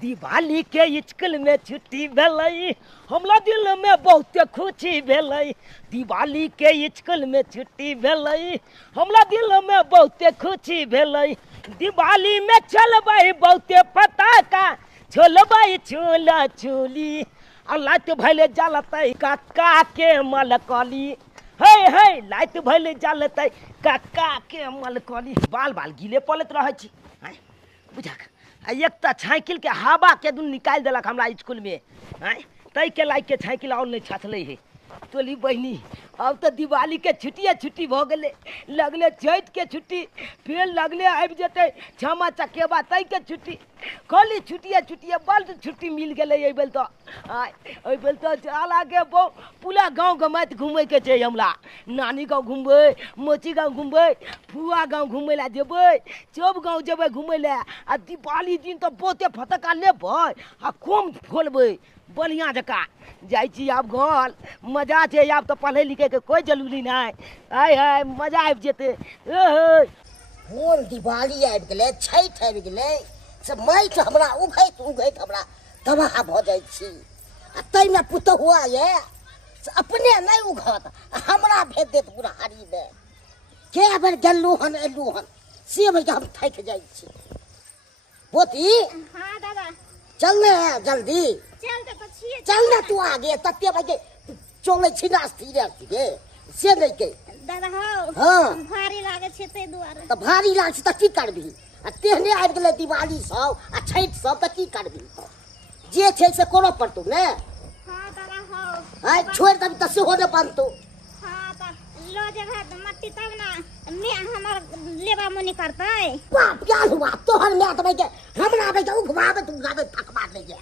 दिवाली के स्कूल में छुट्टी भेलै, हमरा दिल में बहुत खुशी भेलै। दिवाली के स्कूल में छुट्टी भेलै, हमरा दिल में बहुत खुशी भेलै। दिवाली में चलबै बहुते पटाखा, छोलबै छोला छोली, आ लाइट भैले जलतै काका के मलकली। हे हे लाइट भैले जलतै काका के मलकली। बाल बाल गिले पलैत रहै छी बुझा। एक तो साइकिल के हवा के दून निकाल दिलक हमरा स्कूल में। तै के लाइक के साइकिल और नहीं छाछले है। तोली बहनी अब तो दिवाली के छुट्टी भ गेले, लगले चैत के छुट्टी, फिर लगले आबि जेतै छमा चकेबा तै के छुट्टी। खाली छुट्टिए बल छुट्टी मिल गेले। एहि बेल तो चला के पूरा गाँव गमात घूमे के छै हमरा। नानी गाँव घूमबै, मोची गाँव घूमबै, फुआ गाँव घूमे ला जेबै, सब गाँव जेबै घूमे ला। आ दिवाली दिन तो बहुते फटक्का लेबै आ खूब फोड़बै बढ़िया जका। जाइ छी आब घर, मजा छै। आब तो पढ़े लिखे के कोई जरूरी नहीं। आय हाय मजा आबि जेतै। कोन दिवाली आबि गेलै, छठि आबि गेलै, से माटि हमरा उघैत हमरा तबाह भऽ जाइ छी। आ ताहिमे पुतहुआ ये से अपने नहीं उघत, हमरा भेज देत बुढ़ारीमे। कए बेर गेलहुँ हन एलहुँ हन, से भैया हम थाकि जाइ छी। पोती हाँ दादा चल ने जल्दी चल ना तू आगे। तते बजे चले छी नास्ती रे से नहीं के दादा हो। हाँ भारी लागे छै तै दुआरे। तो भारी लाग छै त की करबी। आ तेहने आबि गेलै दिवाली सब आ छठि सब त की करबी। जे छै से करऽ पड़तौ ने। हाँ दादा हो। आइ छोड़ देबी त सेहो ने बनतौ। हाँ त लो जगह मट्टी तब ना मैं हमर लेबा मुनी करतै। बाप क्या हुआ तोहर में त के हमरा बे के उघबाबे तू गाबे थकबा दे जे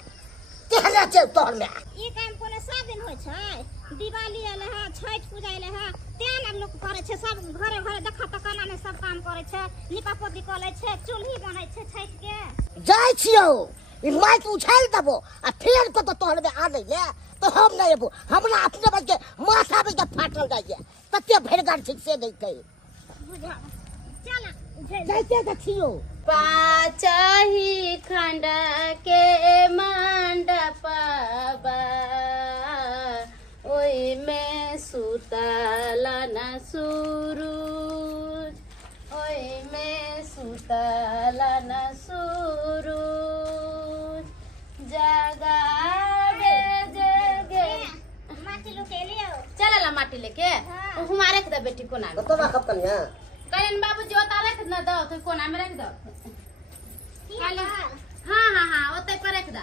तेहने छै तोहर में। ई काम कोनो सब दिन होइ छै। दिवाली एले है, छठ पूजा एले है, तें ना लोग करे छै। सब घरे घरे देखा तकाना में सब काम करे छै, नीपा पोती क लै छै, चूल्ही बनै छै छठ के। जाइ छियौ ई माइक उछाल देबो आ फेर को तो तोहर में आ गइले तो हम नहीं एबो। हमरा अपने बे के माथा बे के फाटल जाइए तते भरगार छै से नहीं कही। बुझा चला जाइते त छियौ। पाचही खंड के मंडपबा, ओई में सुतल न सूरज, ओई में सुतल न सूरज, जगावे जगे। माटी लुके लियो। चला ला माटी लेके। हाँ। हमारे के बेटी कोना में तो ना कब कनिया कल्याण बाबू जी ओता रख न दो तो कोना में रख दो। हाँ हाँ हाँ ओते पर रख दा।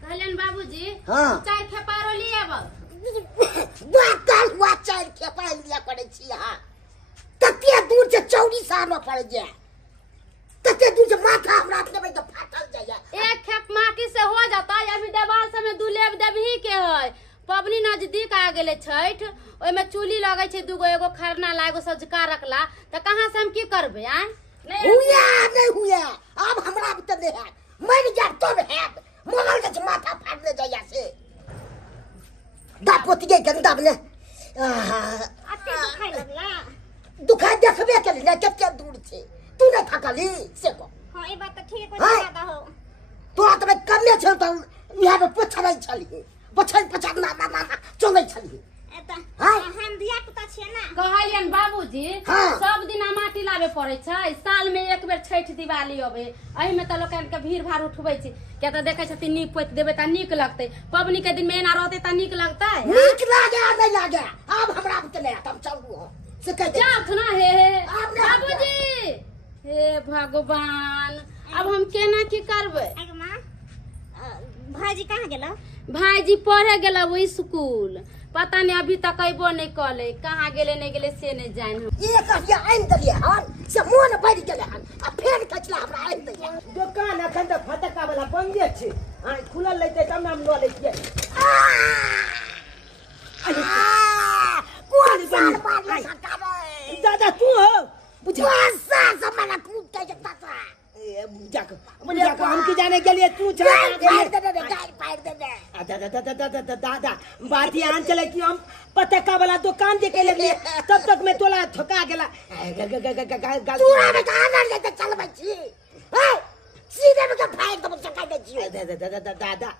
कल्याण बाबू जी हाँ चार खेपारो लिए अब बात हुआ चार खेपा लिया करे छी। हां तते दूर से चौड़ी सानो पड़ जाए, तते दूर से माथा हमरा अपने में फाटल जाए। एक खेप माटी से हो जाता है। अभी देवाल से में दुलेब देवही के है। पबनी नजदीक आ गेले छठ, ओइ में चूल्ही लगे छै दूगो, एगो खरना ला एगो सजका रखला त कहां से हम की करबे। आ नहीं हुआ अब हमरा अब त है मर जा तो है मोगल के माथा फाटने जाया से दापोती के गंदा बने। अते दुखाई लगला। दुखा देखबे के लिए कते दूर छे तू नहीं थकली से को। हाँ ई बात त ठीक हाँ। हो दादा हो। तोरा त कन्ने छ त यहाँ पे पछड़ै छली पछड़ ना चलै छली। एता हाँ। हम धिया पुता छियै ना। कहलियन बाबूजी हाँ। सब दिन माटी लाबे पड़े छै। साल में एक बेर छठ दिवाली अबे, एही में त लोकन के भीड़ भाड़ उठबै छै। क्या तो देखे छथिन नीक पोत देबे त नीक लगतै, पबनी के दिन में एना रहते त नीक लगतै। नीक लागे नहीं लागे अब हमरा अब चले तब चलू से कह दे। जात ना हे अब नहीं बाबूजी। हे भगवान अब हम केना की करबै। आगे मां भाजी कहां गेलो। भाईजी पढ़े गेला वो स्कूल, पता नहीं अभी तक अइबो नहीं कले। कहाँ गेले नहीं गेले से नहीं जान हम। ये कहिया आइन दलिए हन से मोन बढ़ गेले हन आ फेर कचला हमरा आइन दलिए। दुकान अखन तक फटक्का वाला बंदे छै। खुलल रहते तब ना हम ल लैतियै। कोन साल बाल सरकार दादा तू हो बुझा। कोन साल समय कूद के जता जाको हम की जाने के लिए तू दादा बात यहाँ चले कि हम पतक्का वाला दुकान देखे लगे, तब तक मैं तोला ठोका गेला तूरा में कहां लेते चलबै छी हां सीधे में के फाइल तो चका दे छी दादा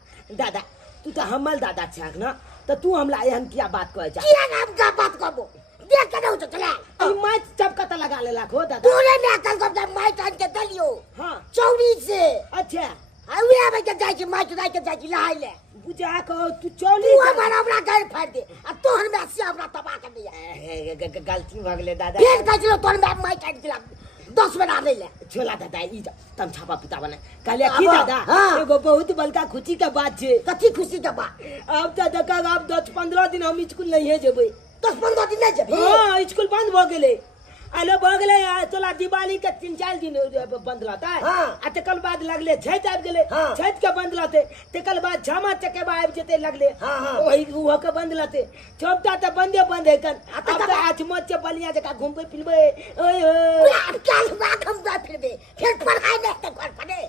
दादा तू तो हमल दादा छाक ना तो तू हमला एहन किया बात कह जा किया हम का बात करबो देख के दो चला ई मैच चपकता लगा लेला खो दादा तूने ना कल को जब मैच आन के दलियो हां चौड़ी से अच्छा हवे में के जाई छी मैच जाई के जाई लहाई ले बुझा को तू चौली तू हमारा अपना घर फाड़ दे आ तोहर में से हमरा तबाह कर दिया गलती भ गेले दादा फिर कहलो तोहर में मैच आन दिला 10 बना ले ले छोला दादा ई तम छापा पिता बने कहले की दादा एगो बहुत बड़का खुशी के बात छे कथी खुशी के बात अब तो देखा अब 10-15 दिन हम स्कूल नहीं जेबै 10-15 दिन नहीं जेबी हां स्कूल बंद भ गेले आलो भ गेले तोला दिवाली के 3-4 दिन बंद रहता है आ तकल बाद लगले छैठ आबि गेले छैठ के बंद रहते तकल बाद छामा चकेबा आबि जेते लगले वही वो के बंद रहते छोटा त बंदे बंद है कन अब त आज मत के बलिया जका घूमबे फिरबे ओए अब क्या बात हम जा फिरबे फिर पढ़ाई नहीं तो घर पढ़े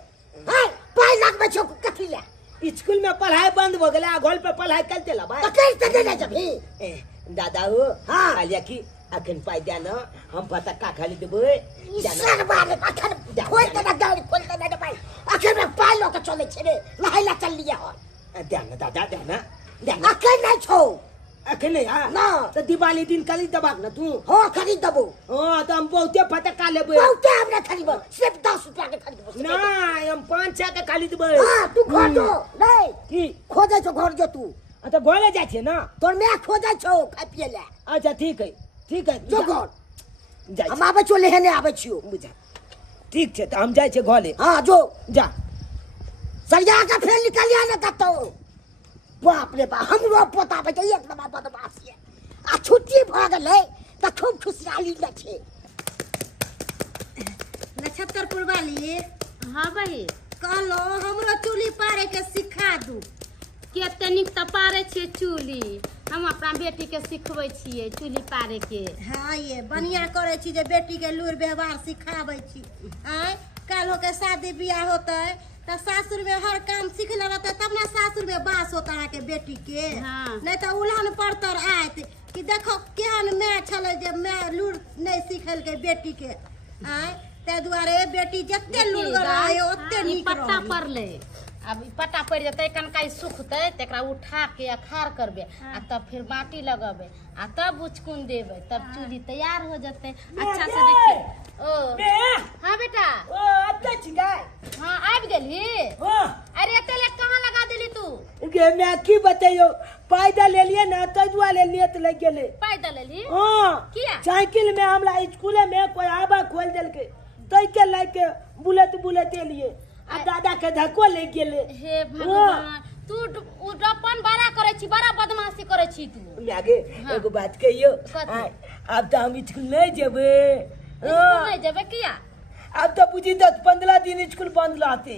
हां 5 लाख बच्चों को कथी ले स्कूल में पढ़ाई बंद भ गेले आ घर पे पढ़ाई करते ला भाई तो कैसे देना जभी दादा हो कहलिया की अखन पाई दे न हम पटक्का खाली देबै सर बारे अखन खोल के गाड़ी खोल के दे भाई अखन में पाई लो के चले छे लहाइला चल लिया हो दे न दादा दे न अखन नहीं छो अखन नहीं हां ना तो दिवाली दिन कली दबाक न तू हो खरीद दबो हां तो हम बहुते फटक्का लेबै बहुते हमने खरीदबो सिर्फ 10 रुपया के खरीदबो ना हम 5-6 के खाली देबै हां तू घर जो नहीं की खोजे छो घर जो तू तो बोले जाय छे ना तोर मैं खोजे छो खाय पिए ले अच्छा ठीक है जो घर जाय हम आबे छो लेने आबे छियो बुझा ठीक छे तो हम जाय छे घरे हां जो जा सरिया के फेर निकलिया न कतो बाप रे बाप हमरो पोता बे एक नंबर बदमाश है आ छुट्टी भ गेलै त खूब खुशहाली ल छे नक्षत्रपुर वाली हाँ भाई कहलो हमरो चूल्ही पारे के सिखा दू कते नीक त पारे छियै चूल्ही हम अपना बेटी के सिखबै छियै चूल्ही पारे के हाँ ये बढ़िया करे छी जे बेटी के लूर व्यवहार सिखाबै छी आय काल्हो के शादी बियाह होतै त सासुर में हर काम सीख ले रहते तब ना सासुर में बास होता है के बेटी के नहीं तो उल्हन पड़तर आयत कि देखो केहन मैं छले जे मैं लूर नहीं सिखल के बेटी के आय ते दुआरे बेटी जत्ते लूर रहे ओत्ते नीक पट्टा पड़ले अब पट्टा पड़ जते कनकाई सुखते तेकरा उठा के अखाड़ करबे आ तब फिर माटी लगबे आ तब उचकुन देबे तब चूल्ही तैयार हो जते अच्छा से देखिए ओ हां बेटा ओ अत्ते छिगाय हां आबि गेली हां अरे एते ले कहां लगा देली तू गे मैं की बताइयो पैदल ले लिए ना तजुआ ले लिए त लग गेले पैदल लेली हां किया साइकिल में हमरा स्कूल में कोई आबा खोल देलके तई के लाके बुलेट लिए आ दादा के धक्को ले गेले हे भगवान तू अपन बड़ा करे छी बड़ा बदमाशी करे छी तू लागे एगो बात कहियो अब तो हम स्कूल नहीं जेबे स्कूल नहीं जेबे किया अब तो बुझी 10-15 दिन स्कूल बंद रहते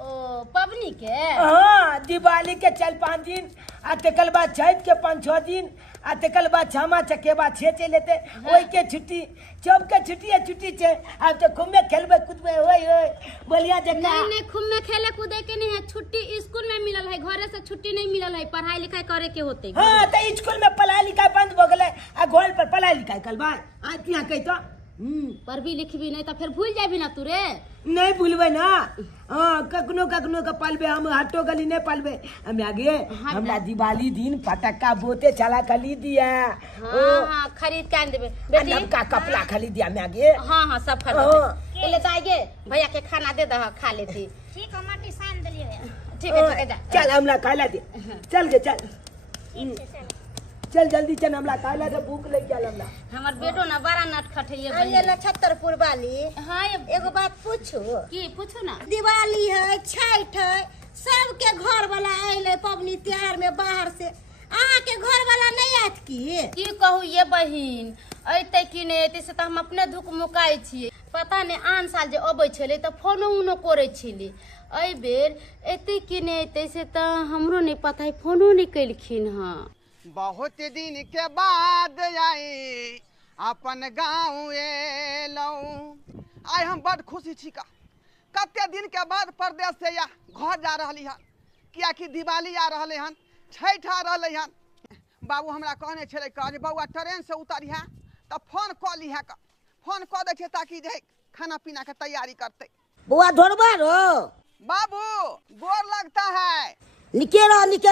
ओ पबनी के हां दिवाली के 4-5 दिन आ तकल बाद छैठ के 5-6 दिन आ तकल बाद छामा चकेबा 6 चले लेते ओई के छुट्टी जब के छुट्टी छे अब तो खूब में खेलबे कूदबे ओए बोलिया जका नहीं खूब में खेले कूदे के नहीं है छुट्टी स्कूल में मिलल है घरे से छुट्टी नहीं मिलल है पढ़ाई लिखाई करे के होते हां तो स्कूल में पढ़ाई लिखाई बंद भ गेले आ घर पर पढ़ाई लिखाई कल बार आज किया कहि तो पढ़बी लिखबी नहीं तो फिर भूल जाबी ना तू रे नहीं भूलबे ना हां कखनो का पालबे हम हटो गली नहीं पालबे हम आगे हमरा दिवाली दिन पटाखा बोते चला खरीद दिया हां खरीद के आन देबे बेटी नमका कपड़ा खरीद दिया मैं आगे हां सब खरीद ले तो आगे भैया के खाना दे द खा लेती ठीक है माटी सान देलिए ठीक है जा चल हमरा खाला दे चल गे चल चल जल्दी चल हमरा खाला दे भूख लग गेल हमरा हमर बेटो ना बड़ा नटखट है ये नक्षत्रपुर वाली हां एगो बात पूछू की पूछू ना दिवाली है छैठ है सबके घर वाला आइले पबनी त्योहार में बाहर से अहाँ के घर वाला नहीं आत की कहू ये बहिन अइते कि नहीं अइते से तो हम अपने धुक मुकाई छिए पता नहीं आन साल जे अबै छले तो फोनो उनो करे छिले अइ बेर एते कि नहीं अइते से तो हमरो नहीं पता है फोनो नहीं कइलखिन हां बहुत दिन के बाद आई अपन गाँव एलौ आई हम बड़ खुशी छी का कते दिन के बाद परदेश से या घर जा रहली हन किया कि दिवाली आ रहले हन छैठ आ रहले हन बाबू हमरा कहने छले कह बउआ ट्रेन से उतरिहा तो फोन कऽ लिहे का फोन कऽ दै छै ताकि जे खाना पीना के तैयारी करते। बुआ ढोरबा रो बाबू गोर लगता है। निके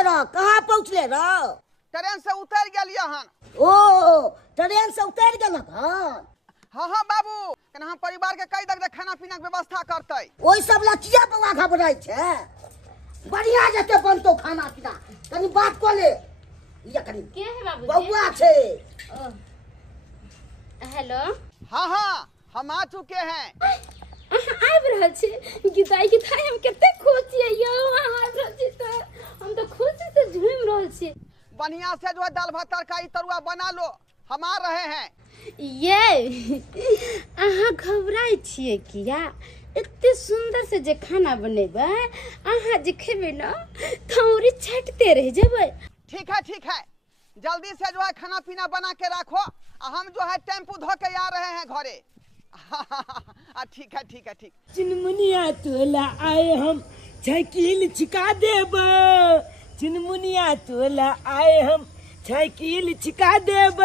रह कहाँ पहुँचले रहो? ट्रेन से उतर गेलियै हन। ओ ट्रेन से उतर गेलक हन? हाँ बाबू कना हम परिवार के कई दक खाना पीना के व्यवस्था करते। ओइ सब लचिया बउआ घबराई छै। बढ़िया जते बनतो खाना पीना कनी बात को ले ये कनी के है बाबूजी? बउआ छै। हेलो हाँ हम आ चुके हैं। आबि रहल छी गीताई हम कते खुश छियै यौ अहाँ आबि रहल छी तऽ हम तऽ खुशी से झूम रहल छी। बढ़िया से जो है दाल भात तरकारी तरुआ बना लो हम आ रहे हैं। ये अहाँ घबराई छियै किया? एते सुंदर से जे खाना बनेबै अहाँ जे खेबै ना थौरी छटते रह जेबै। ठीक है जल्दी से जो है खाना पीना बना के रखो। हम जो है टेम्पू धो के आ रहे हैं घरे। ठीक है। चिनमुनिया तोला आए हम साइकिल छिका देब। चिनमुनिया तोला आए हम साइकिल छिका देब।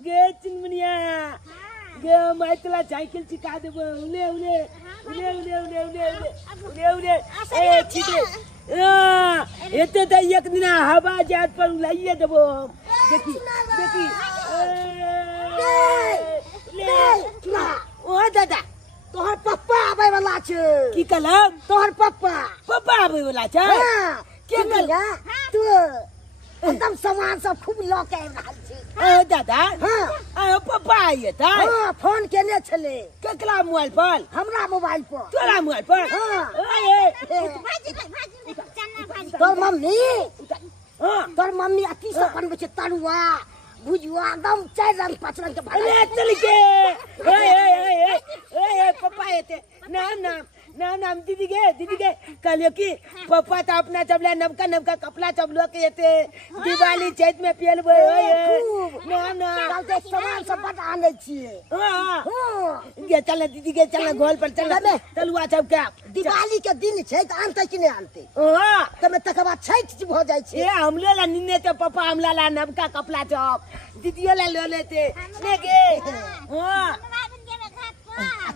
गे चिनमुनिया गे मैं तोला साइकिल छिका देब। उले ए छिटे एते त एक दिन हवा जात पर उलाइए देबो। देखी ओ दादा तोहर पप्पा आबै वाला छै। की कहलक? तोहर पप्पा आबै वाला छै। के कहला तू एकदम सामान सब खूब ल के आबि रहल छी। ओ दादा हाँ पप्पा आइए था। हाँ फोन केने छले। केकरा मोबाइल पर? हमरा मोबाइल पर। तोरा मोबाइल पर? हाँ भाजी चन्ना भाजी तोर मम्मी अथी सब बनबै छै तरुआ भुजुआ एकदम 4 रंग 5 रंग के भाजी। अरे चल के ए पप्पा एते ना दीदी के कहलियो कि पप्पा तो अपना चबला नबका कपड़ा चबलो के एते दिवाली चैत में पियलबो। ना कहते सामान सब बट आनै छिए। गे चल दीदी के चल गोल पर चल तलुआ सब के दिवाली के दिन छै त आनते कि नहीं आनते? तमे तकर बाद छठ भ जाय छै। ए हमले ला निन्ने तो पप्पा हमला ला नबका कपड़ा चप दीदियो ला ले लेते ने गे।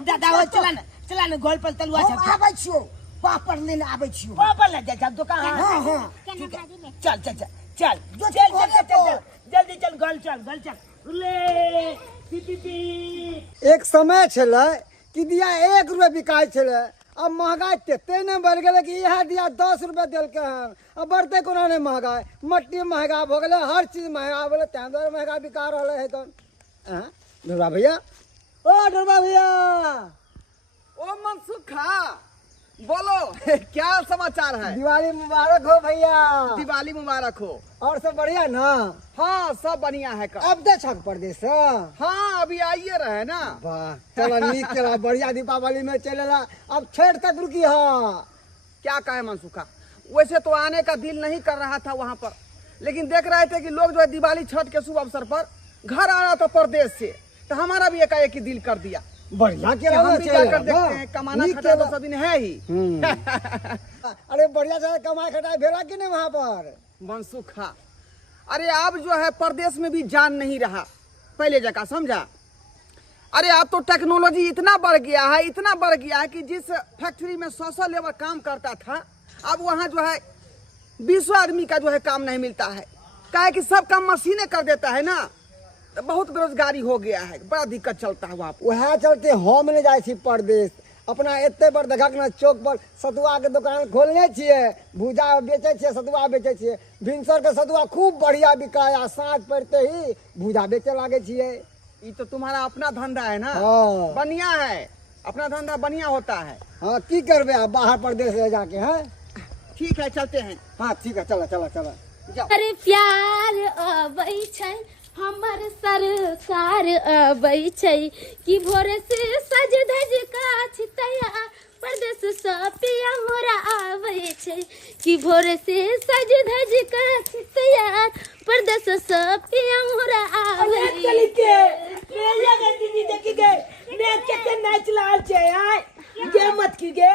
दादा वो चला ना गोल पर तलुआ हम सब आबै छियो पापड़ लेने आबै छियो। पापा ला जा दुकान। हाँ ठीक है चल जल्दी चल गोल चल ले पी। एक समय छलै कि दिया 1 रुपया बिकाय छलै। अब महंगाई तते ने बढ़ गेलै कि यह दिया 10 रुपया देलकै हन। अब बढ़ते कोना नहीं महंगाई मट्टी महंगा हो गेलै हर चीज महंगा हो गेलै तैं दुआरे महंगा बिका रहलै है तन। ढोरबा भैया ओ मनसुखा बोलो क्या समाचार है? दिवाली मुबारक हो भैया। दिवाली मुबारक हो। और सब बढ़िया ना? हाँ सब बढ़िया है का। अब दे छक परदेश से? हाँ अभी आइए रहे ना। वाह चलो नीक चला बढ़िया दीपावली में चलेला। अब छठ तक रुकी है। क्या कहे मनसुखा वैसे तो आने का दिल नहीं कर रहा था वहाँ पर लेकिन देख रहे थे कि लोग जो है दिवाली छठ के शुभ अवसर पर घर आ रहा था परदेश से तो हमारा भी एकाएक दिल कर दिया बढ़िया कि हम भी जाकर देखते हैं। कमाना खटा तो सब दिन है ही। अरे बढ़िया से कमाई खटाई भेला कि नहीं वहाँ पर? मनसुखा अरे अब जो है परदेश में भी जान नहीं रहा पहले जगह समझा। अरे अब तो टेक्नोलॉजी इतना बढ़ गया है कि जिस फैक्ट्री में 100 लेबर काम करता था अब वहाँ जो है 20 आदमी का जो है काम नहीं मिलता है। क्या है कि सब काम मशीनें कर देता है ना तो बहुत बेरोजगारी हो गया है बड़ा दिक्कत चलता है वहाँ पर। वह चलते हम नहीं जाए छी परदेश अपना एते बड़ देखक ना चौक पर सतुआ के दुकान खोलने छिए भूजा बेचे छिए सतुआ बेचे छिए। भिनसर के सतुआ खूब बढ़िया बिकाया साँझ पड़ते ही भूजा बेचे लागे छिए। ये तो तुम्हारा अपना धंधा है ना। हाँ। बढ़िया है अपना धंधा बढ़िया होता है। हाँ की करबे आप बाहर परदेश ले जाके हैं। ठीक है चलते हैं। हाँ ठीक है चलो जाओ। अरे प्यार अबै छै हमर सरकार अबै छै कि भोर से सज धज का छितैया परदेश से पिया मोरा आबै छै कि भोर से सज धज का छितैया परदेश से पिया मोरा आबै चल के दीदी देखी गए ने केते नाच लाल छे आय गे मत की गे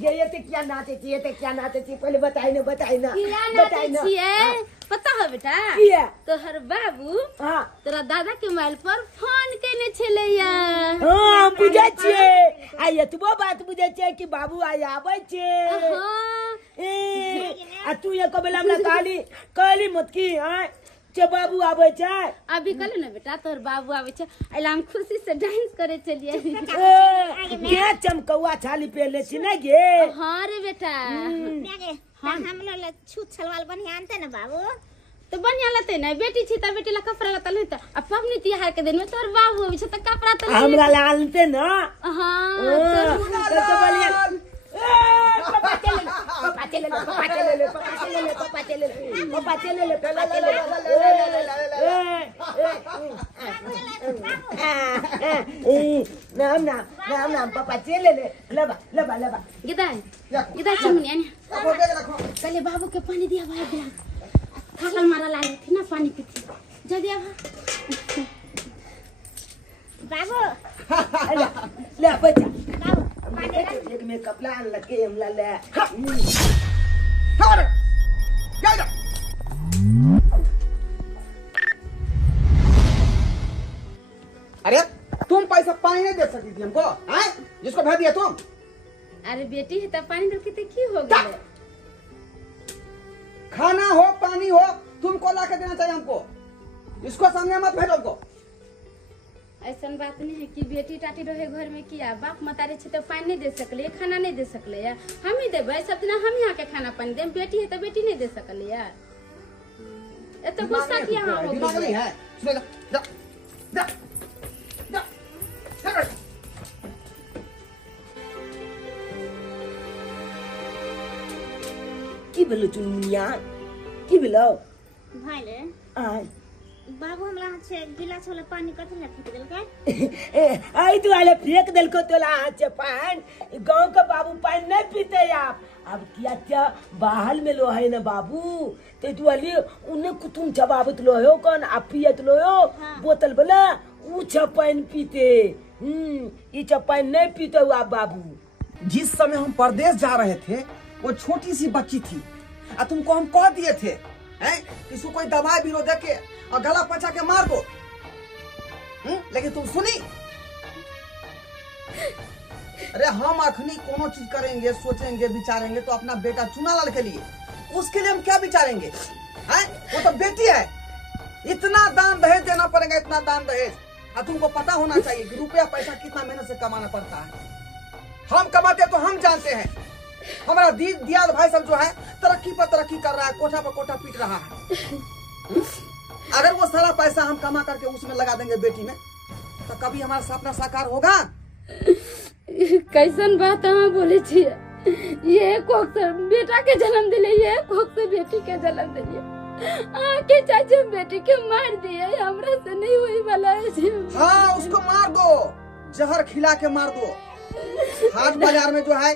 ये ते क्या नाचे छी, ये ते क्या नाचे छी, पहले बताई ना किया बताई नाचे छिए पता है बेटा किया तोहर बाबू हां तोरा दादा के मोबाइल पर फोन केने छलैया। हां बुझै छियै आ एतबो बात बुझै छियै कि बाबू आइ आबै छै। हाँ आ तू ये कबेला हमरा कहली मत की हां जे बाबू आबै छै। अभी कहले ना बेटा तोहर बाबू आबै छै एला हम खुशी से डांस करे चलिए। के चमकौआ छाली पहले छी ना गे। हाँ रे बेटा हम लोग छूत छलवाल बढ़िया आनते ना बाबू। तो बढ़िया लते ना बेटी छी त बेटी ला कपड़ा लता नहीं त अब पबनी त्योहार के दिन में तोहर बाबू आबै छै त कपड़ा त हमरा लालते ना। हाँ तो बोलिए पापा चले पापा चले पापा चले पापा चले पापा चले पापा चले नाम पापा चले लबा गिदा चमनिया ने पहले बाबू के पानी दिया भाई दिया खाला मारा लागी थी ना पानी पीती जा दिया बाबू ले बच्चा बाबू पानी एक में कपड़ा लगे हमला ले अरे तुम पैसा पानी नहीं दे सकती थी हमको, हैं? जिसको भेज दिया तुम। अरे बेटी है तब पानी दल के की हो गया। खाना हो पानी हो तुमको ला के देना चाहिए हमको, इसको सामने मत भेजो हमको। ऐसा बात नहीं है कि बेटी टाटी रहे घर में किया बाप मतारे छे तो पानी नहीं दे सकले खाना नहीं दे सकले या हम ही देबे सब दिन हम यहाँ के खाना पानी दे बेटी है तो बेटी नहीं दे सकले यार ये तो गुस्सा किया हाँ हो दिमाग नहीं है सुने जा जा जा जा की भेलो चुनमुनिया की भेलो भाईले आय बाबू हमरा छे गिलास वाला पानी कथि ले फेंक देलकै। आई तू आले फेंक देलको तोला हाथ से पानी गांव का बाबू पानी नहीं पीते आप अब किया क्या बाहर में लो है ना बाबू ते तू आली उन्हें कुतुम जवाबत लो हो कौन आप पियत लो हो बोतल बोला ऊंचा पानी पीते ये पानी नहीं पीते हो आप बाबू। जिस समय हम परदेश जा रहे थे वो छोटी सी बच्ची थी और तुमको हम कह दिए थे हैं इसको कोई दवाई बीरो दे के और गला पचा के मार दो, लेकिन तुम सुनी। अरे हम अखनी कोनो चीज करेंगे सोचेंगे विचारेंगे तो अपना बेटा चुनालाल के लिए, उसके लिए हम क्या विचारेंगे हैं? वो तो बेटी है, इतना दान दहेज देना पड़ेगा, इतना दान दहेज। और तुमको पता होना चाहिए कि रुपया पैसा कितना मेहनत से कमाना पड़ता है। हम कमाते तो हम जानते हैं। हमारा दिया भाई सब जो है तरक्की पर तरक्की कर रहा है, कोठा पर कोठा पीट रहा है। अगर वो सारा पैसा हम कमा करके उसमें लगा देंगे बेटी में तो कभी हमारा सपना साकार होगा? कैसन बात हम बोले छिए ये कोक से बेटा के जन्म दिले ये कोक से बेटी के जन्म दिले आके चाचा बेटी के मार दिए हमरा से नहीं हुई वाला है। हाँ उसको मार दो, जहर खिला के मार दो। हाट बाजार में जो है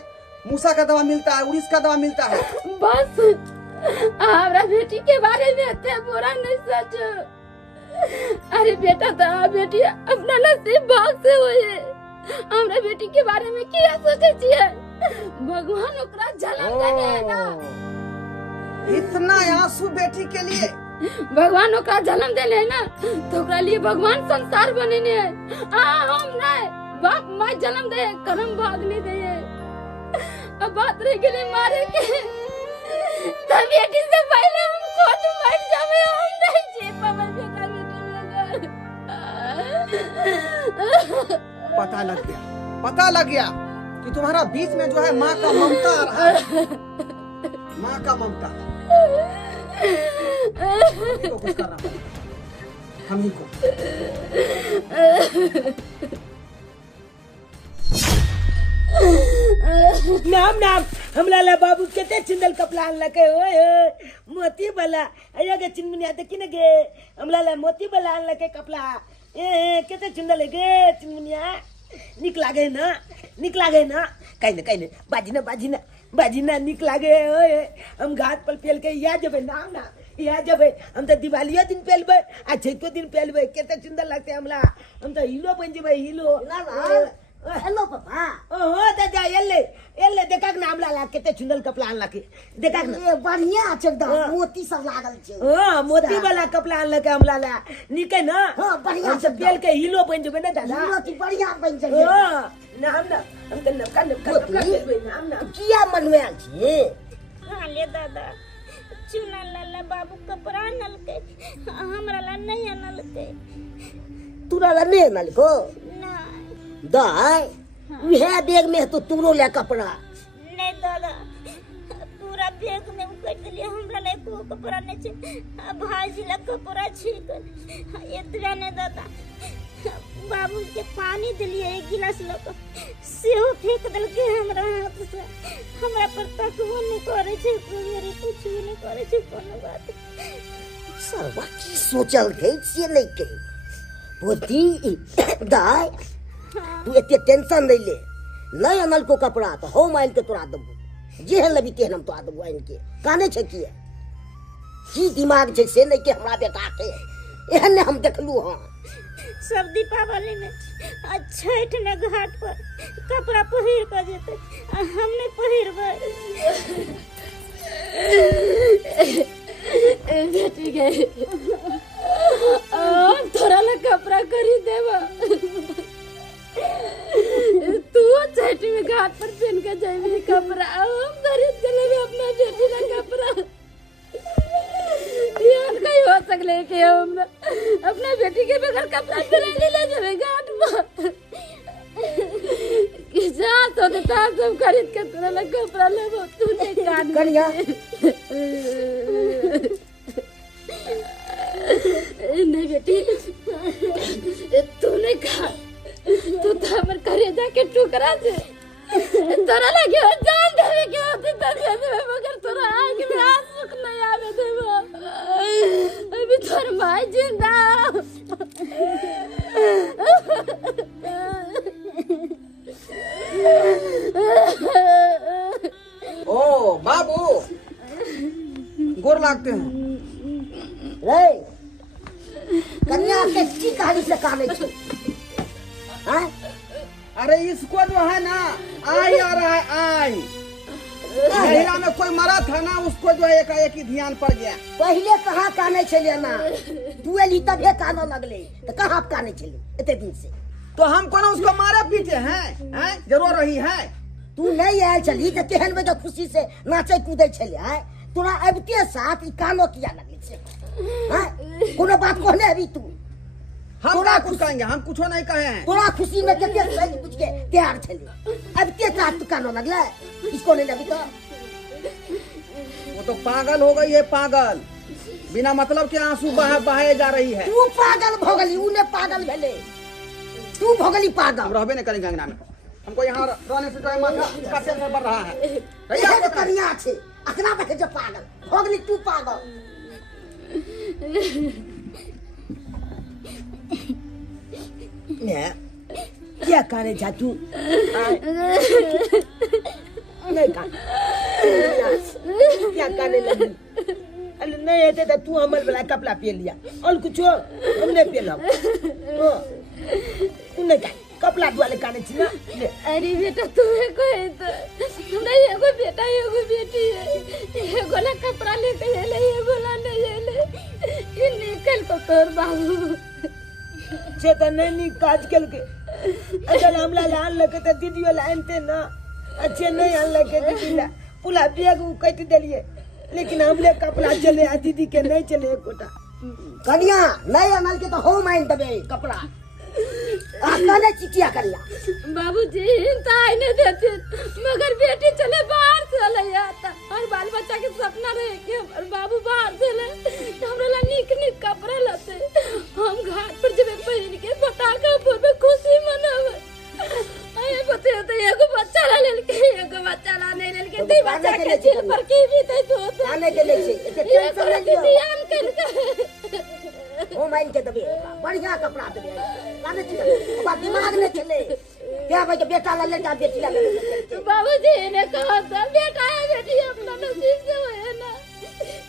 मूसा का दवा मिलता है, उड़ीस का दवा मिलता है। बस हमरा बेटी के बारे में इतना बुरा नहीं सोचो। अरे बेटा तो बेटी अपना नसीब भाग से हुए हमरा बेटी के बारे में क्या सोचे छिए भगवान ओकरा जन्म देने है ना। इतना आंसू बेटी के लिए भगवान ओकरा जन्म देले है ना तो ओकरा लिए भगवान संसार बनेने है। हम नहीं बाप माँ जन्म दे कर्म भाग नहीं दे। अब बात रह गई मारे के तब बेटी से पहले हम खुद मर जावे हम नहीं जी पावे बेटा बेटी पता लग गया कि तुम्हारा बीच में जो है माँ का ममता आ रहा है, माँ का ममता। हमही को कुछ करना पड़ेगा, हमही को। नाम हमला ला बाबू केते चिंदल कपड़ा लके ओए मोती वाला अया के चिनमुनिया देखी न गे हमला ला मोती वाला लके कपड़ा केते चिंदल गे चिनमुनिया निक लागे ना कहीं बाजी ना निक लागे ओए हम घाट पर पेल के या जबे नाम ना या जबे हम तो दिवालिया दिन पेलबे आ छैतो दिन पेलबे केते चिंदल लगते हमला हम तो हीरो बन जेबे हीरो हेलो पापा ओहो दादा एल्ले देखा ना हमला ला केते चुंदल कपड़ा आनला के देखा ना ये बढ़िया छै एकदम मोती सब लागल छै हां मोती वाला कपड़ा आनला के हमला ला निके ना हां बढ़िया हम सब तेल के हीलो बन जेबे ना दादा मोती बढ़िया बन जाए हां ना हम देबे ना हम ना किया मनवे छी हाँ ले दादा चुना लाला बाबू कपड़ा नलके हमरा ला नहीं नलके तूरा ला नहीं नलको नहीं दाई उहे बैग में तो तूरो ले कपड़ा नहीं दादा पूरा बैग में उकट लिया हमरा ला को कपड़ा नहीं छे भाजी ला कपड़ा छीक एतबे नहीं दादा बाबू के पानी दिलिए एक गिलास लोग सेहो फेंक देलके हमरा हाथ से हमरा पर तकबो नहीं करे छे मेरे कुछ नहीं करे छे कोनो बात सरवा की सोचल थे से नहीं के पोती दाई तू एते टेंशन नहीं ले नहीं अनल को कपड़ा तो हो माइल के तोरा दबो जे लबी तेहन हम तो दबो आइन के काने छे की दिमाग छे से नहीं के हमरा बेटा के एहन हम देखलू हां सब दीपावली में छठ में घाट पर कपड़ा पहिर कर जेते हम नहीं पहिरबै बेटी गई थोड़ा ला कपड़ा खरीद देबा तू छठ में घाट पर पहन के जाबी कपड़ा हम खरीद के लेबे अपना बेटी का कपड़ा यार कहीं हो सकले कि हम अपना बेटी के बगैर कपड़ा पहन ले जाबे घाट पर कि जा तो देता सब खरीद के तोरा ला कपड़ा लेबो तू नहीं कान कनिया नहीं बेटी तू नहीं खा तू तो हमर करेजा के टुकड़ा से तोरा लगे जान देवे के होती तबे देवे मगर तोरा आंख में आंसू नहीं आवे देबो अभी तोर माई जिंदा ओ बाबू गोर लागते हैं रे कन्या के की कहानी से काने छी हैं अरे इसको जो है ना आई आ रहा है आई महिला में कोई मरा था ना उसको जो है एकाएक ही ध्यान पड़ गया पहले कहाँ काने छलिए ना तू एली तबे कानो लगले तो कहाँ काने छली इतने दिन से तो हम कोनो उसको मारे पीटे हैं जरूर रही है तू नहीं आयल छली तो केहन में जो खुशी से नाचे कूदे छले हैं तोरा अबते साथ ई कानो किया लगले छे हैं कोनो बात कहने अभी तू हम तोरा कुछ कहेंगे हम कुछ नहीं कहे हैं तोरा खुशी में कितने सज बुझ के तैयार छले अबते साथ तू कानो लगले इसको नहीं अभी तो वो तो पागल हो गई है पागल बिना मतलब के आंसू बहाए जा रही है तू पागल भोगली उने पागल भेले तू भोगली पागल हम रहबे नहीं करेंगे अंगना में हमको यहाँ रहने से जो है माथा इसका टेंशन बढ़ रहा है यह तो कन्या छे अखना देखे जो पागल भोगली तू पागल ने क्या काने जातू नहीं का क्या काने लगी अरे नहीं है तो तू हमर वाला कपड़ा पहन लिया और कुछ हमने पहना तू नहीं का कपड़ा वाले काने छी ना ले अरे बेटा तुम्हें कोई तो हमरा एगो बेटा एगो बेटी है एगो ला कपड़ा लेके एले एगो ला नहीं एले कि निकल को तोर बाबू से तो नहीं काज कल के अगर हमला लान लगे तो दीदी वाला आनते ना अच्छे नहीं आन लगे दीदी ला पूरा बैग कट दिलिए लेकिन हमले कपड़ा चले आ दीदी के नहीं चले एक कोटा कन्या नहीं अनल के तो हो माइन दबे कपड़ा आने चिटिया करिया बाबूजी हिंसा नहीं देते मगर बेटी चले बाहर चले आता और बाल बच्चा के सपना रहे कि हमारे बाबू बाहर चले हमरा ला निक निक कपड़ा लाते हम घाट पर जब पहन के पटाखा फोड़े खुशी मनावे आए बते तो एगो बच्चा ला लेके एगो बच्चा ला नहीं लेके दे बच्चा के दिल पर की भी तो आने के लिए इसे टेंशन नहीं लियो ध्यान कर हो माइन के दबे बढ़िया कपड़ा दबे काने चले अब दिमाग ने चले क्या भाई बेटा ला ले जा बेटी ला ले बाबूजी ने कहा था बेटा है बेटी अपना नसीब से है ना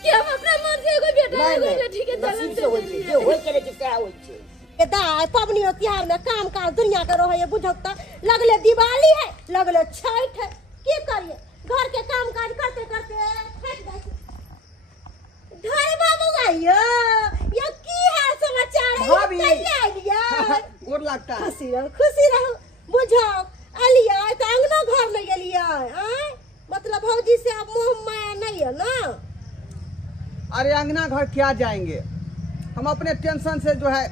कि हम अपना मन से कोई बेटा है कोई बेटी के नसीब से होई छे जे होई करे के से होई छे दाय पबनी और त्योहार में काम काज दुनिया के रहो ये बुझो त लगले दिवाली है लगले छठ है की करिए घर के काम काज करते करते थक जाए धर बाबू आइयो ये की है समाचार है भाभी। कैसे आइलिया और लगता है खुशी रहो बुझो अलिया त अंगना घर ले गेलिया हैं मतलब भौजी से अब मोह माया नहीं है ना। अरे अंगना घर क्या जाएंगे, हम अपने टेंशन से जो है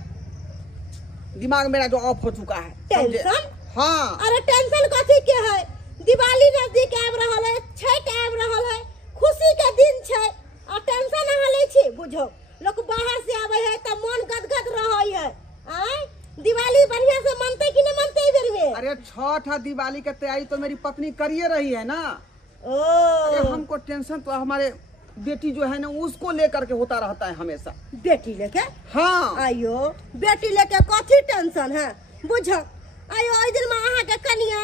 दिमाग मेरा जो ऑफ हो चुका है। समझे? टेंशन? हाँ। अरे टेंशन कथी के है, दिवाली नजदीक आब रहल है, छठ आब रहल है, खुशी के दिन छै और टेंशन अहाँ ले छी बुझो। लोग बाहर से आवे है त मन गदगद रहै है। आय दिवाली बढ़िया से मनते कि नहीं मनते बेर में? अरे छठ और दिवाली की तैयारी तो मेरी पत्नी करिए रही है ना। ओ अरे हमको टेंशन तो हमारे बेटी जो है ना उसको लेकर के होता रहता है हमेशा। बेटी लेके? हाँ। आयो बेटी लेके कथी टेंशन है बुझो। आयो ओइ दिन में अहाँ के कनिया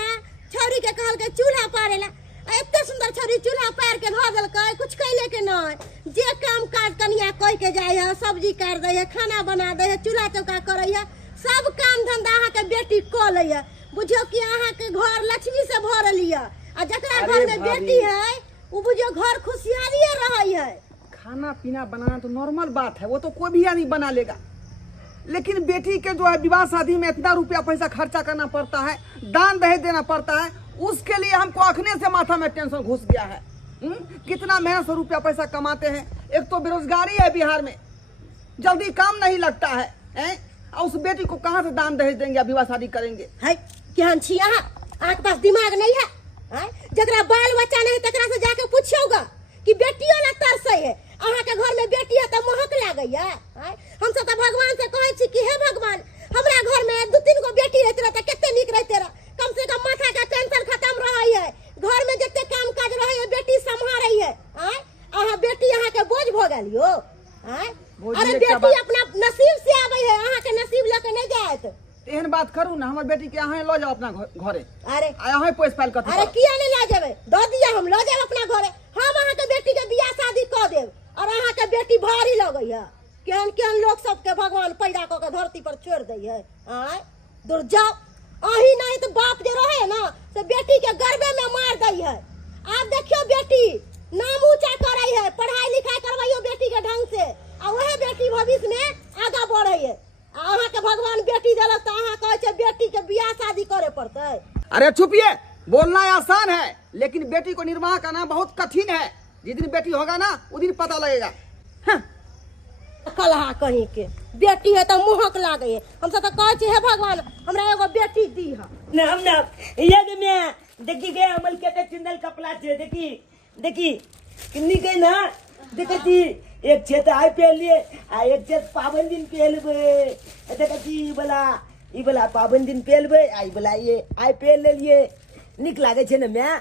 छौरी के कहल के चूल्हा पारेला, इतने सुंदर छौरी चूल्हा पार के धो देलकै, कुछ कैले के नहीं। जे काम काज कनिया कह के जाय है, सब्जी काट दे है, खाना बना दे है, चूल्हा चौका करे है, सब काम धंधा अहाँ के बेटी क ले है। बुझो कि अहाँ के घर लक्ष्मी से भरल है आ जकरा घर में बेटी है वो बुझो घर खुशहाली रही है। खाना पीना बनाना तो नॉर्मल बात है, वो तो कोई भी आदमी बना लेगा, लेकिन बेटी के जो है विवाह शादी में इतना रुपया पैसा खर्चा करना पड़ता है, दान दहेज देना पड़ता है, उसके लिए हमको अखने से माथा में टेंशन घुस गया है। कितना मेहनत से रुपया पैसा कमाते हैं, एक तो बेरोजगारी है बिहार में, जल्दी काम नहीं लगता है, और उस बेटी को कहाँ से दान दहेज देंगे, विवाह शादी करेंगे? है केहन छी अहाँ? अहाँ के पास दिमाग नहीं है? जकरा बाल बच्चा नहीं तकरा से जाके पूछियोगा कि बेटियों ला तरसे है। अहाँ के घर में बेटी है तो महक लागैया। हम सब तो भगवान से कहै छी कि हे भगवान हमरा घर में 2-3 गो बेटी रहते रह त केते नीक रहते रह, कम से कम माथा का टेंशन खत्म रहै है, घर में जते काम काज रहै है बेटी संभारै है। अहाँ बेटी अहाँ के बोझ भ गेलियो। अरे बेटी अपना नसीब से आबै है, अहाँ के नसीब लेके नहीं जायत। एहन बात करू ना, हमर बेटी के अहाँ लो जाओ अपना घरे। अरे अहाँ पोस पाल कथी? अरे किया नहीं ला जेबे, दो दिया हम लो जाब अपना घरे। हम अहाँ के बेटी के बियाह शादी क देब और अहाँ के बेटी भारी लगै है। केहन केहन लोग सब के भगवान पैदा क के धरती पर छोड़ दै है। दूर जाओ, अही नहीं तो बाप जे रहे ना से बेटी के गर्भे में मार दै है। आप देखियो बेटी नाम ऊंचा करे है, पढ़ाई लिखाई करवाइयो बेटी के ढंग से, और वह बेटी भविष्य में आगा बढ़े है। अहाँ के भगवान बेटी देलक तो अहाँ कहे छे बेटी के बियाह शादी करे पड़ते। अरे चुपिए, बोलना आसान है लेकिन बेटी को निर्वाह करना बहुत कठिन है। जिस दिन बेटी होगा ना उस दिन पता लगेगा। कलहा कहीं के बेटी है तो मुहक लागे है। हम सब तो कहे छे हे भगवान हमरा एगो बेटी दी है। नाम ना ये में देखी के अमल के चिंदल कपड़ा छे, देखी देखी किन्नी के ना देखती एक छे तो आई पहन लिए आ एक छे पावन दिन पहनबे। देखती ई वाला पावन दिन पहनबे, आई वाला ये आई पहन ले लिए, निक लागे छे ना। मैं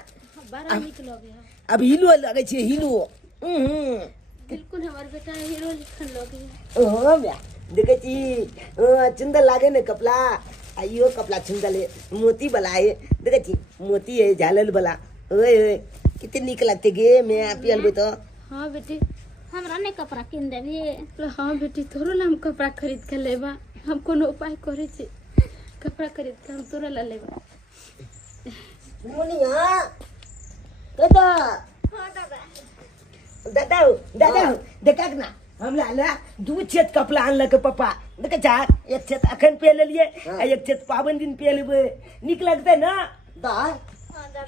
बड़ा निक लगे है, अब हीरो लगे छे, हीरो। बिल्कुल हमार बेटा हीरो लिखन लगे है। ओहो मैं देखती चिंदल लागे ना कपड़ा, आइयो कपड़ा चिंदल है, मोती वाला है, देखती मोती है, झालर वाला। ओए कितने निक लगते गे मैं पहनबे तो। हाँ बेटी, हमरा ने कपड़ा किन देबी। हाँ बेटी, तोरो ला हम कपड़ा खरीद के लेबा, हम कोनो उपाय करे छे, कपड़ा खरीद के हम तोरा ला लेबा। मुनिया दादा हां दादा दादा देखा ना हम ला 2 छेत कपड़ा आनल के पापा। देखे छा, एक छेत अखन पहन लिए आ एक छेत पावन दिन पहनबे, निक लगते ना। दाई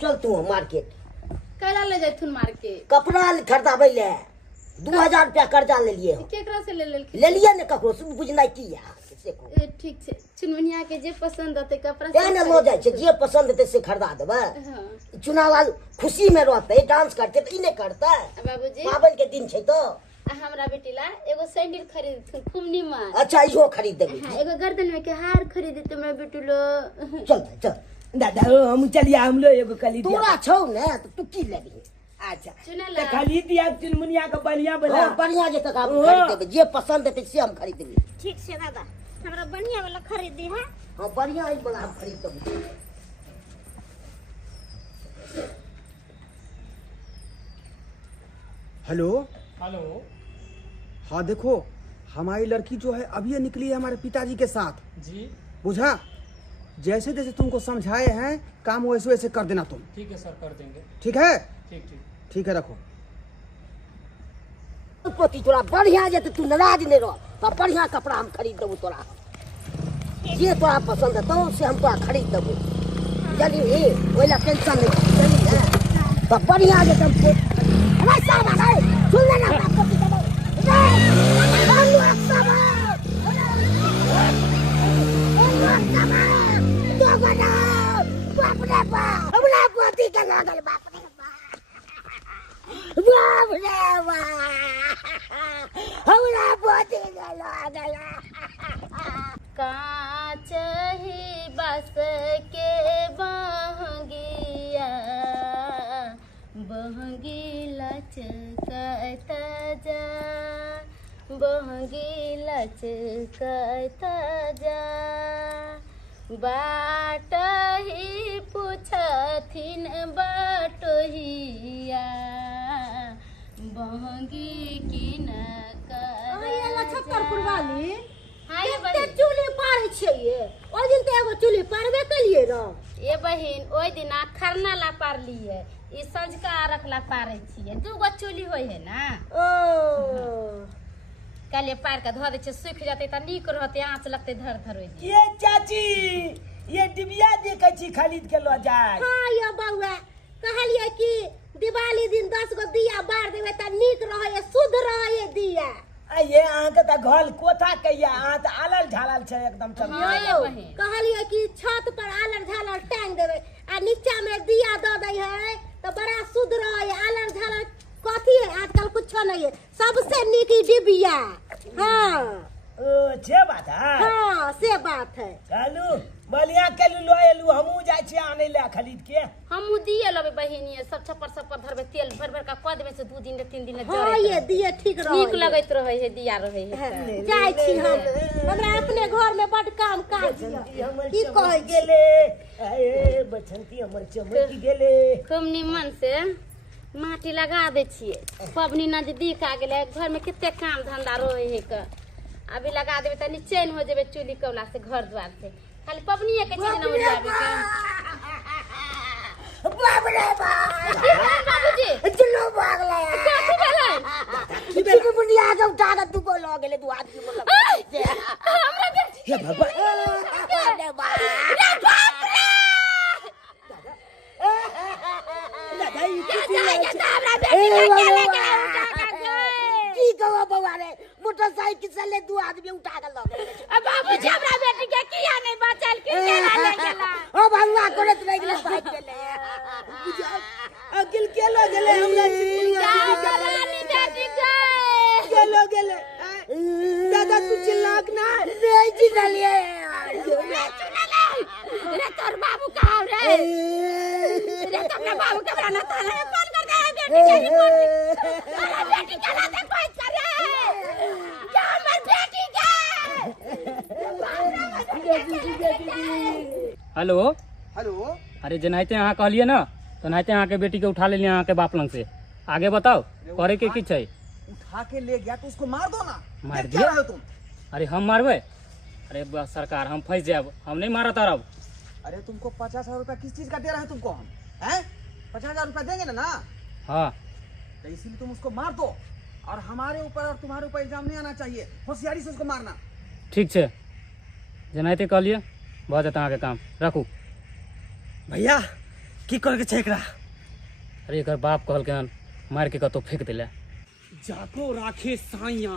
चल तू मार्केट कैला ले जाथुन मार्केट? कपड़ा खरीदाबे ले 2000 रुपया कर्जा ले लिए। केकरा से ले ले लिए ने ककरो से बुझनाई की है से को। ठीक छे, चुनमुनिया के जे पसंद होते कपड़ा या ने लो जाय छे, जे पसंद हेते से खरीदा देबे। हां चुनाव खुशी में रहते, डांस करते तो इने करते। बाबूजी पावन के दिन छे तो हमरा बेटी ला एगो सैंडल खरीद खूब निमन। अच्छा इहो खरीद देबे। हां एगो गर्दन में के हार खरीद तो मैं बेटी लो। चल चल दादा हम चलिए, हम लो एगो खरीद दिया। तोरा छौ ने तो तू की लेबी? अच्छा चुनला तो खरीद दिया चुनमुनिया का बढ़िया वाला। हां बढ़िया जे तक आप खरीद देबे, जे पसंद हेते से हम खरीद देबे। ठीक से दादा, हमरा बढ़िया वाला खरीद दी है। हां बढ़िया ही वाला हम खरीद देबे। Hello hello. हाँ देखो, हमारी लड़की जो है अभी निकली है हमारे पिताजी के साथ जी बुझा। जैसे जैसे तुमको समझाए हैं काम वैसे वैसे कर देना तुम। ठीक है सर, कर देंगे। ठीक है? ठीक ठीक। ठीक है, रखो। पोती तोरा बढ़िया जे तू नाराज नहीं रह, तो बढ़िया कपड़ा हम खरीद देबू तोरा। जे तोरा पसंद है तो से हम तोरा खरीद देबू। जल्दी ओला टेंशन नहीं जल्दी है। तो बढ़िया जे तुम हमारे साथ आ गए सुन लेना पोती के बाप रे बाप हमरा पोती के लागल बाप रे बाप रे बाप हमरा पोती के लागल। कांच ही बस के बहंगिया बहंगी लचकत जा बहंगी लचकत जा बाट ही पूछथिन बटोहिया बहंगी किन छत्तरपुर वाली हाय कते बहिन चूल्ही पारै छियै। ओइ दिन ते एगो चूल्ही पारबे कलियै र। ए बहिन ओइ दिना खरना ला पारलियै, ई संझका अर्घ ला पारै छियै। दूगो चूल्ही होइ है ना, ओ काल्हि पार के धो दै छियै, सूखि जतै त नीक रहतै, आँच लगतै धर धर होइ दिन। ये चाची ये डिबिया देखे छी खरीद के लो जाए। हाँ ये बउआ कहलियै कि दिवाली दिन 10 गो दिया बार देबै त नीक रहै, शुद्ध रहै दिया। ये अहाँ के त घर कोठा के ये अहाँ त आलल झालल छै एकदम सब। हाँ ये बहिन कहलियै कि छत पर आलर झालर टांग देबै आ नीचा में दिया द दै है त बड़ा शुद्ध रहै। आलर झालर कथी है आजकल कुछो नहीं है, सबसे नीक ई डिबिया। हाँ ओ छे बात है। हाँ से बात है। चलू बढ़िया केलू लो एलू हमहू जाय छी आनै ले खरीद के। हमहू दिए लेबै बहिनी, सब छप्पर धरबै, तेल भर भर के क देबै से 2 दिन 3 दिन हाँ ये दिए ठीक रहै, नीक लगैत रहै है, दिया रहै है। जाय छी हम, हमरा अपने घर में बड काम काज है। की कहै गेले ए बसंती हमर चमकी गेले। खूब निमन से माटी लगा दै छियै, पबनी नजदीक आ गेलै, घर में कते काम धंधा रहै है के अभी लगा देबै त चैन हो जेबै चूल्ही कौला से, घर द्वार से। खाली पबनीए के चीज न हो जाबे के। बाप रे बाप बाबूजी चलो भागले कथी भेलै? किसी बुढ़िया के उठा के तू को लो गेले, तू आदमी बोल हमरा बेटी हे भगवान अरे बाप दादा ई की हमरा बेटी के केले के उठा के की कहो बउआ रे, मोटरसाइकिल से ले दू आदमी उठा के लो गेले। अब बाबूजी हमरा बेटी के किया नहीं बचल, की केला ले गेला? ओ भगवा करत रह गेले भाग गेले। अकिल के लो गेले हमरा रानी बेटी के के लो गेले। दादा तू चिल्लाक ना नहीं चिल्लालिए रे तोर बाबू कहाँ रे? रे तोर बाबू के बना ताला कौन कर दे बेटी के रिपोर्ट? अरे बेटी के लाते कोई करे क्या हमर बेटी के? Hello hello. अरे जेनाहिते अहाँ कहलिए ना, तेनाहिते अहाँ के बेटी के उठा लेलिए अहाँ के बाप लंग से। आगे बताओ करे के की छै? उठा के ले गया तो उसको मार दो ना। मार क्या दिया? रहे हो तुम? अरे हम मारबे? अरे सरकार हम फंस जाब, हम नहीं मारा तारब। अरे तुमको 50,000 रुपया किस चीज का दे रहे हैं तुमको हम? हैं? 50,000 रुपया देंगे ना? हाँ तो इसीलिए तुम उसको मार दो, और हमारे ऊपर और तुम्हारे ऊपर इल्जाम नहीं आना चाहिए। होशियारी से उसको मारना। ठीक छै, जेनाहिते कहलिए भऽ जेतै अहाँके काम। राखू। भैया की कर के छै एकरा? अरे एकर बाप कहलकै हन मार के कतौ फेंक दिले। जाको राखे साइया,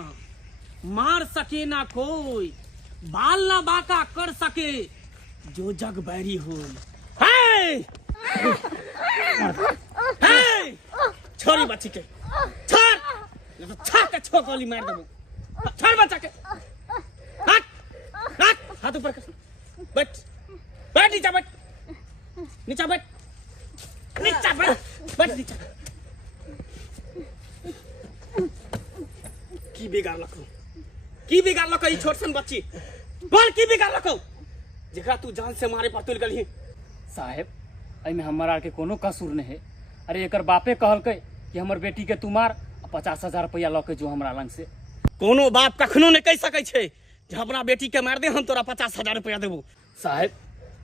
मार सके ना कोई, बाल ना बाका कर सके जो जग बैरी हो। छोरी बच्ची के छोड़, नहीं तो छाक के छो गोली मार दूँ। छोड़ बच्चा के, हाथ ऊपर कर, बैठ बैठ नीचा बैठ, नीचा बैठ, नीचा बैठ, बैठ नीचा। की बिगाड़ लको, की बिगाड़ लको ई छोट सन बच्ची? बोल की बिगाड़ लको जेकरा तू जान से मारे पर तुल गली? साहेब एहिमे हमर आर के कोनो कसूर नहीं है। अरे एकर बापे कहलकै कि हमर बेटी के तू मार, 50,000 रुपया लऽ के जो हमरा लंग से। कोनो बाप कखनो नहीं कह सकै छै जे अपना बेटी के मार दे हम तोरा 50,000 रुपया देबो। साहब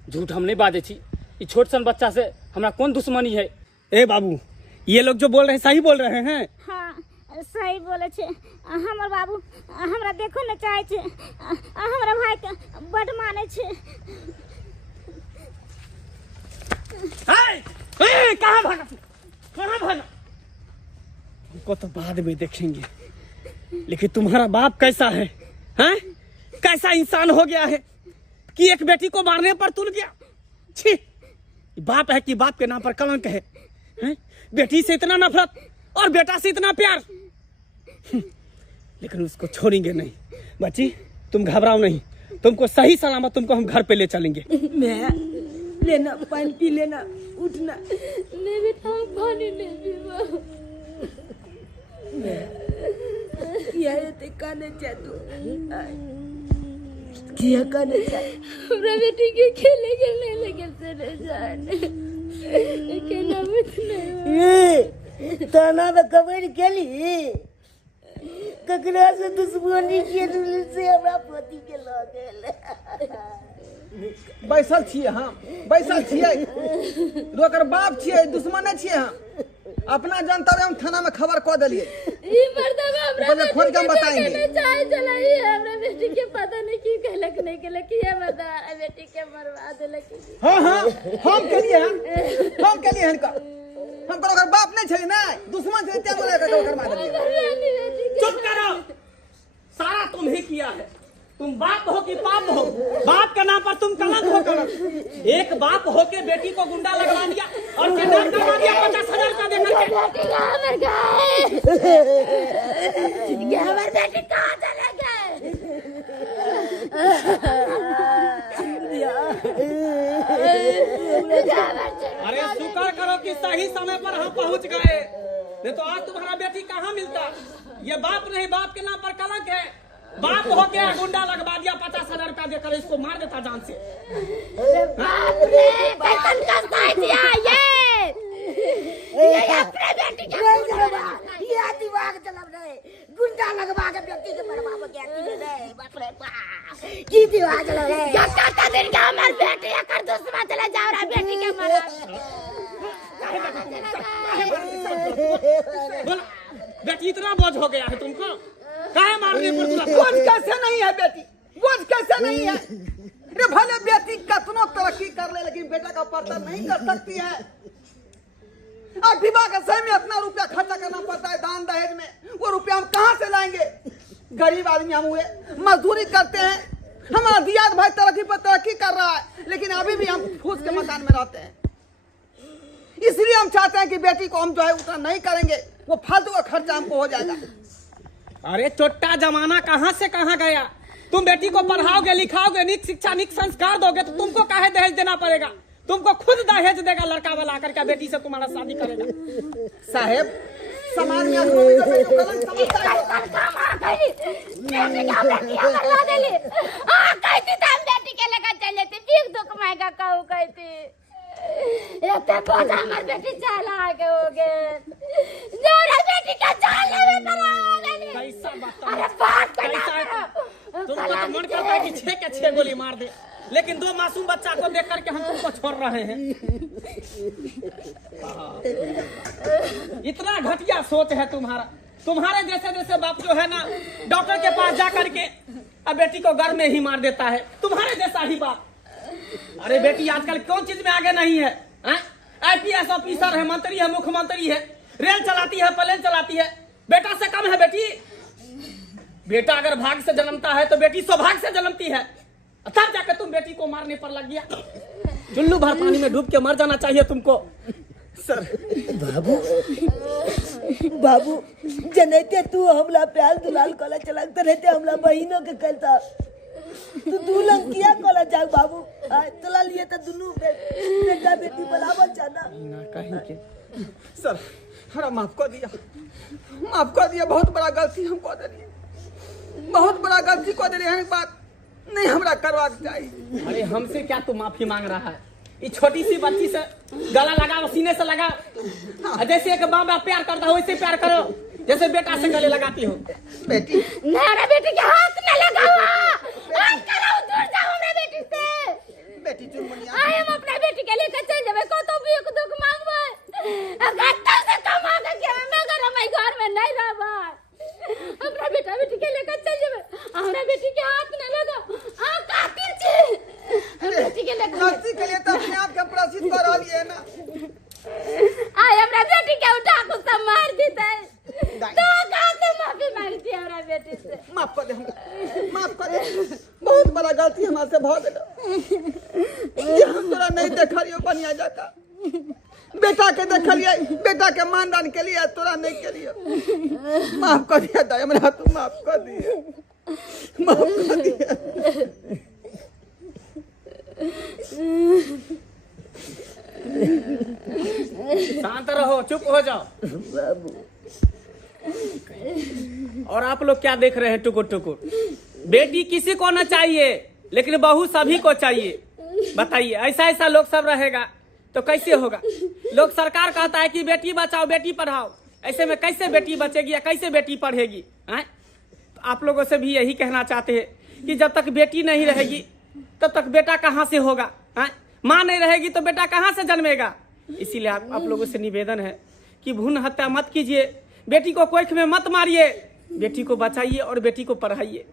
झूठ हम नहीं बाजे छी, ई छोट सन बच्चा से हमरा कौन दुश्मनी है? ए बाबू, ये लोग जो बोल रहे हैं सही बोल रहे हैं? हाँ सही बोले छे। हमर बाबू हमरा देखो न चाहे छे, हमरा भाई के बड माने छे। कहाँ भागा? कहाँ भागा? हमको तो बाद में देखेंगे, लेकिन तुम्हारा बाप कैसा है? हैं? कैसा इंसान हो गया है कि एक बेटी को मारने पर तुल गया? छी, बाप है कि बाप के नाम पर कलंक है? हैं? बेटी से इतना नफरत और बेटा से इतना प्यार, लेकिन उसको छोड़ेंगे नहीं। बच्ची तुम घबराओ नहीं, तुमको सही सलामत तुमको हम घर पे ले चलेंगे। मैं लेना पानी पी लेना, उठना। नहीं बेटा हम पानी नहीं पीवा। किया ते काने जा तू, किया काने जा। हमरा बेटी के खेले लगे से रे जाने केना मत नहीं तना तो खबर केली ककरा से दुश्मनी के से हमरा पोती के ल गेल। बैसल छिए हम, बैसल छिए, ओकर बाप छिए, दुश्मन नहीं छिए हम। अपना जानता हम थाना में खबर कह दिलिए। ई मर्दवा हमरा खोज के हम बताएंगे। चाय चलाई है हमरा बेटी के, पता नहीं की कहलक नहीं कहलक कि ये मर्दवा बेटी के मरवा देलक। हां हम केलिए हन का हम को ओकर बाप नहीं छली ना, दुश्मन छली ते बोले के ओकर मार दिलिए। चुप करो, सारा तुम ही किया है। तुम बाप हो कि पाप हो? बाप के नाम पर तुम कलंक हो। कलंक एक बाप हो के बेटी को गुंडा लगवा दिया और किडनैप करवा दिया 50,000 का देकर के। हमर बेटी कहां चले गए? अरे शुक्र करो कि सही समय पर हम पहुंच गए, नहीं तो आज तुम्हारा बेटी कहाँ मिलता। ये बाप नहीं, बाप के नाम पर कलंक है। बाप हो गया गुंडा लगवा दिया, 50,000 रुपया देकर इसको मार देता जान से। ये दिमाग चलब रे, गुंडा लगवा के बेटी के मरवा के रे। बाप रे बाप, की दिमाग चलब रे? कत्ता दिन का हमर बेटी एकर दुश्मन चले जा रहा बेटी के मरा। बेटी इतना बोझ हो गया है तुमको? काहे मारने पर तुला? बोझ कैसे नहीं है बेटी, बोझ कैसे नहीं है? रे भले बेटी कितना तरक्की कर ले, लेकिन बेटा का पर्दा नहीं कर सकती है। अब विवाह के समय में इतना रुपया खर्चा करना पड़ता है दान दहेज में, वो रुपया हम कहाँ से लाएंगे? गरीब आदमी हम हुए, मजदूरी करते हैं। हमारा दियाद भाई तरक्की पर तरक्की कर रहा है, लेकिन अभी भी हम फूस के मकान में रहते हैं। इसलिए हम चाहते हैं कि बेटी को हम जो है उतना नहीं करेंगे, वो फालतू का खर्चा हमको हो जाएगा। अरे चोट्टा जमाना कहाँ से कहाँ गया? तुम बेटी को पढ़ाओगे, लिखाओगे, निक शिक्षा, निक संस्कार दोगे तो तुमको काहे दहेज देना पड़ेगा? तुमको खुद दहेज देगा लड़का वाला आकर के, बेटी से तुम्हारा शादी करेगा। साहेब समाज में बेटी चला आगे हो गए बेटी का जान लेवे कैसा बात तुमको तो मन करता है कि 6 के 6 गोली मार दे, लेकिन 2 मासूम बच्चा को देख करके हम तुमको छोड़ रहे हैं। इतना घटिया सोच है तुम्हारा। तुम्हारे जैसे जैसे बाप जो है ना, डॉक्टर के पास जा करके अब बेटी को घर में ही मार देता है, तुम्हारे जैसा ही बाप। अरे बेटी आजकल कौन चीज में आगे नहीं है? IPS ऑफिसर है, मंत्री है, मुख्यमंत्री है, रेल चलाती है, प्लेन चलाती है। बेटा से कम है बेटी? बेटा अगर भाग से जन्मता है तो बेटी सौभाग्य से जन्मती है। तब जाकर तुम बेटी को मारने पर लग गया। चुल्लू भर पानी में डूब के मर जाना चाहिए तुमको। सर बाबू जनते तू हमला प्यार दुलाल कॉलेज चलते रहते, हमला बहिनों के कहता तू दुल्हन किया कॉलेज जा बाबू चला लिए तो दोनों बेटा बेटी बराबर जाना कहीं के। सर हरा माफ कर दिया, माफ कर दिया। बहुत बड़ा गलती हमको दे दी, बहुत बड़ा गलती को दे रही है। बात नहीं हमरा करवा चाहिए। अरे हमसे क्या तू माफी मांग रहा है? इस छोटी सी बच्ची से गला लगाओ, सीने से लगाओ। जैसे एक बाप प्यार करता हो वैसे प्यार करो, जैसे बेटा से गले लगाती हो। बेटी मेरे बेटी के हाथ न लगाओ, आज करो, दूर जाओ मेरे बेटी से। बेटी चुनमुनिया, आए हम अपने बेटी के लेकर चल जावे, को तो भी एक दुख मांगबे, अगत्ता से कमा के मैं घर में नहीं रहबा। अपना बेटा बेटी के लेकर चल जावे, हमरा बेटी के हाथ न लगाओ। आ कातिल छी, बेटी के लेकर लड़की के लिए तो अपने आप के प्रसिद्ध कर रही ना। आए हमरा बेटी के उठा को सब मार देते, तो कहां से माफी मांगती हमरा बेटी से? माफ कर दे हमको, माफ कर दे, बहुत बड़ा गलती हमारे से भ गेल। हम तोरा नहीं देखलियो बनिया जाता, बेटा के देखलिए, बेटा के मानदान के लिए, तोरा नहीं के लिए। माफ कर दिया दाई, हमरा तू माफ कर दिए, माफ कर दिया। शांत रहो, चुप हो जाओ। और आप लोग क्या देख रहे हैं टुकुर टुकुर? बेटी किसी को न चाहिए, लेकिन बहू सभी को चाहिए। बताइए, ऐसा ऐसा लोग सब रहेगा तो कैसे होगा? लोग सरकार कहता है कि बेटी बचाओ बेटी पढ़ाओ, ऐसे में कैसे बेटी बचेगी या कैसे बेटी पढ़ेगी? तो आप लोगों से भी यही कहना चाहते हैं कि जब तक बेटी नहीं रहेगी तब तक बेटा कहाँ से होगा? माँ नहीं रहेगी तो बेटा कहाँ से जन्मेगा? इसीलिए आप लोगों से निवेदन है कि भ्रूण हत्या मत कीजिए, बेटी को कोख में मत मारिए, बेटी को बचाइए और बेटी को पढ़ाइए।